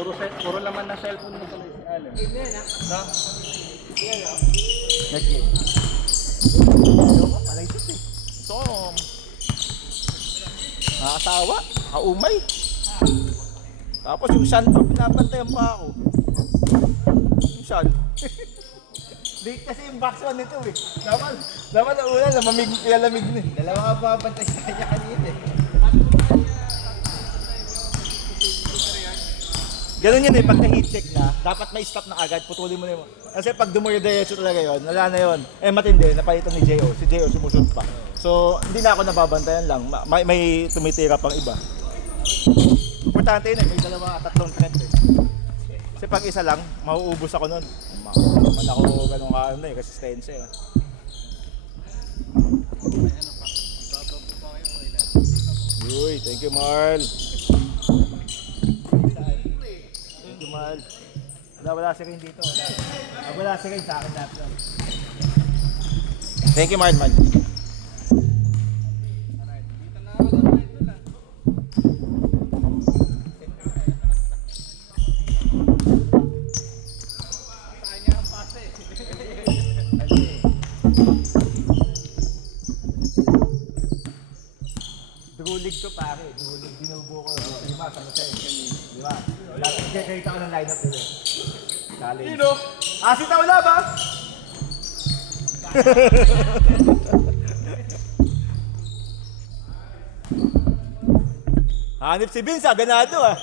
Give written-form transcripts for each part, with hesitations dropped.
Puro laman ng cellphone mo tuloy si Alan. Game na yan, ha? No? Yan, ha? Next game. Palay ito, eh. So, nakakasawa. Kaumay. Tapos yung Shan pa, pinabantayan pa ako. Yung Shan. Di kasi yung box 1 nito eh. Dapat na una, lamig na eh. Dalawa ka pa bantay sa kanya kanina, eh. Ganun yun eh, pag na-heat check na, dapat may stop na agad, putulin mo na yun. Kasi pag dumire-diretso talaga yun, wala na yun. Eh matindi, napalitan ni J.O. Si J.O. sumushoot pa. So, hindi na ako nababantayan lang. May tumitira pang iba. Importante yun eh, may tatlong threat eh. Kasi pag isa lang, mauubos ako nun. Naman ako ganun ka ano eh, konsistensya eh. Uy, thank you Marl. Thank you Marl. Wala si Rin dito. Wala si Rin sa akin lahat lang. Thank you Marl. Drulig to pare, drulig binubo ko. Di ba? Sama sa'yo. Di ba? Nakita ko ng lineup nila. Sino? Si Taula ba? Hanip si Vince, ganado ah.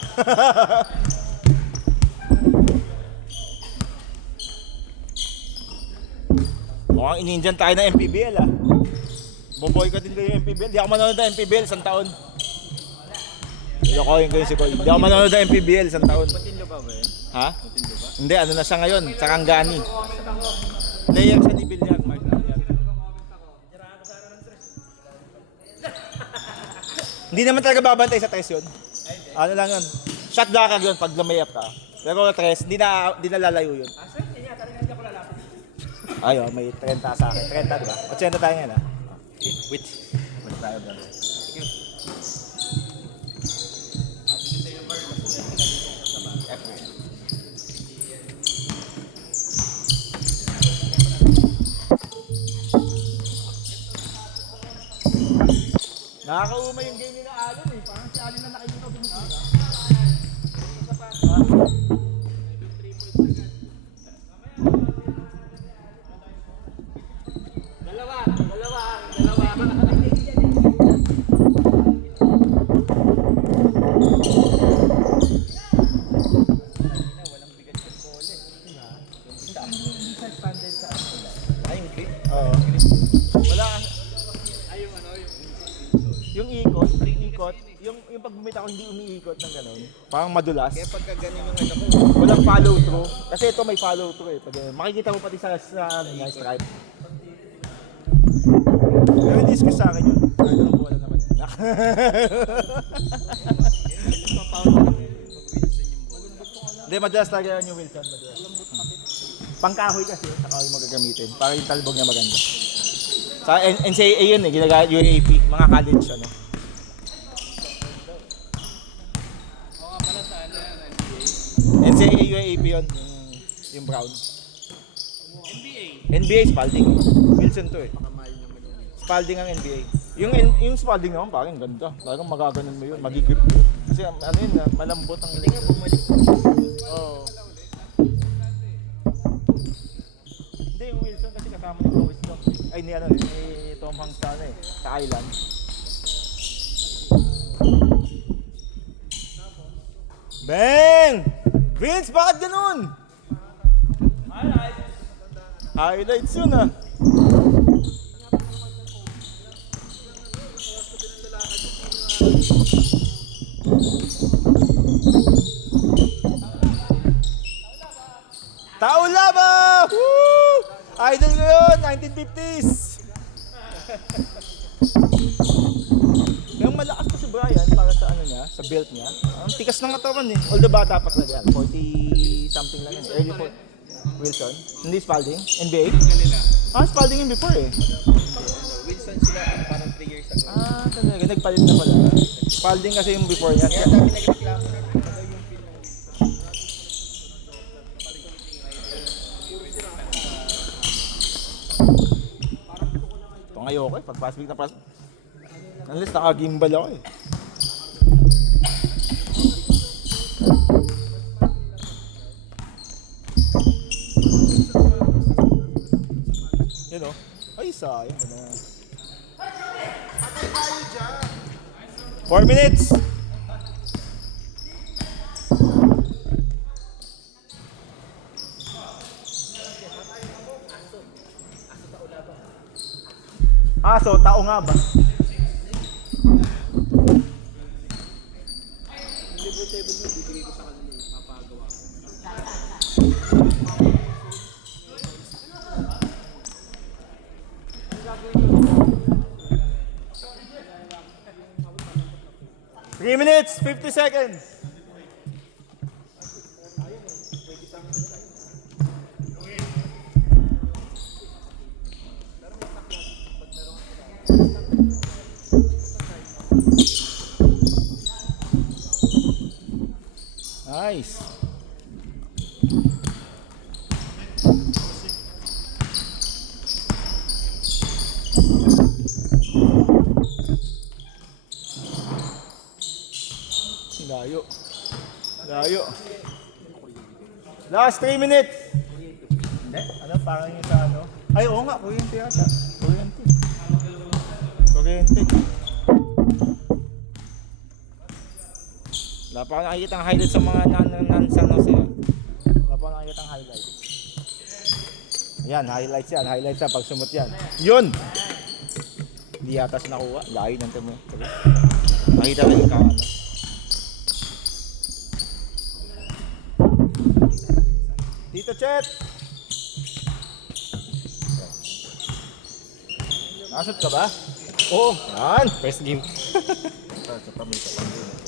Mukhang inindihan tayo ng MPBL ah. Boboy ka din kayo yung MPBL. Di ako manonood ng MPBL isang taon. Lokohin ko yung si Cole. Di ako manonood ng MPBL isang taon. Matinlo pa ba yan? Ha? Hindi, ano na siya ngayon? Sa Kangani. Player siya ni Bilyag. Mark Bilyag. Hindi naman talaga babantay sa tres yun. Ano lang yun? Shot blocker yun pag lumayap ka. Pero tres, hindi na lalayo yun. Swerte niya, talaga hindi ako lalapit. Ayo, may 30 sa akin. 30 diba? 80 tayo ngayon ha. Wait. Wait tayo doon. Nakakauma yung game ni na Alon eh. Parang si Alon na nakikita bumisira. Dalawa. Walang bigat yung bola eh. Ay, yung grip? Oo. Wala kasi. Ay, yung ano, Yung ikot, yung pag bumita ko hindi umiikot ng gano'n. Parang madulas. kaya pagka ganun yung ano ko, Walang follow through. Kasi ito may follow through eh. Pag, makikita mo pati sa stripe. Pero hindi excuse sa akin yun. Kahit ang bola naman. Hindi, madalas talaga yun yung Wilson. Madalas. Pangkahoy kasi, sa kahoy magagamitin. Para yung talbog niya maganda. Sa NCAA yun eh, ginagamit UAP, mga college ano. NCAA UAP yun, yung brown. NBA Spalding. Wilson to eh. Spalding ang NBA. Yung Spalding naman parang ganda. Parang magaganon mo yun, magigrip mo. Kasi ano yun, malambot ang hindi nga bumalik. Oo. Hindi, yung Wilson kasi kasama ni Lois to. Ay, ni Tom Hanks sa sa Island. Bang! Vince, bakit ganun? Highlights yun ah. Taula ba? Woo! Idol ko yun, 1950s. Yung malakas pa si Brian para sa ano niya, sa build niya. Ang tikas ng katawan eh. Although bata pa talaga yan, 40 something lang yan. Early 40. Wilson? Hindi Spalding? NBA? Spalding yung before eh. Wilson sila parang 3 years ago. Talaga. Nagpalit na pala. Spalding kasi yung before niya. Kaya dami nagreklamo na daw yung film ng Wilson. Parang ayoko eh. Pag fast break na fast. Unless naka-gimbal ako eh. Yun o. Ay, sayang. 4 minutes! Aso, tao nga ba? Three minutes, 50 seconds. Nice. Layo. Layo. Last 3 minutes. Hindi? Ano? Parang yung sa ano? Ay, oo nga. Kuryente yata. Kuryente. Kuryente. Wala pa ako nakikita ang highlights sa mga non-San Jose. Wala pa ako nakikita ang highlights. Yan, highlights yan. Highlights yan. Pag sumot yan. Yun! Hindi yata siya nakuha. Layo ng tamo. Nakita rin ka ano. Tito Chet! Nakashoot ka ba? Oo. Yan! First game. Sa pamisa lang din.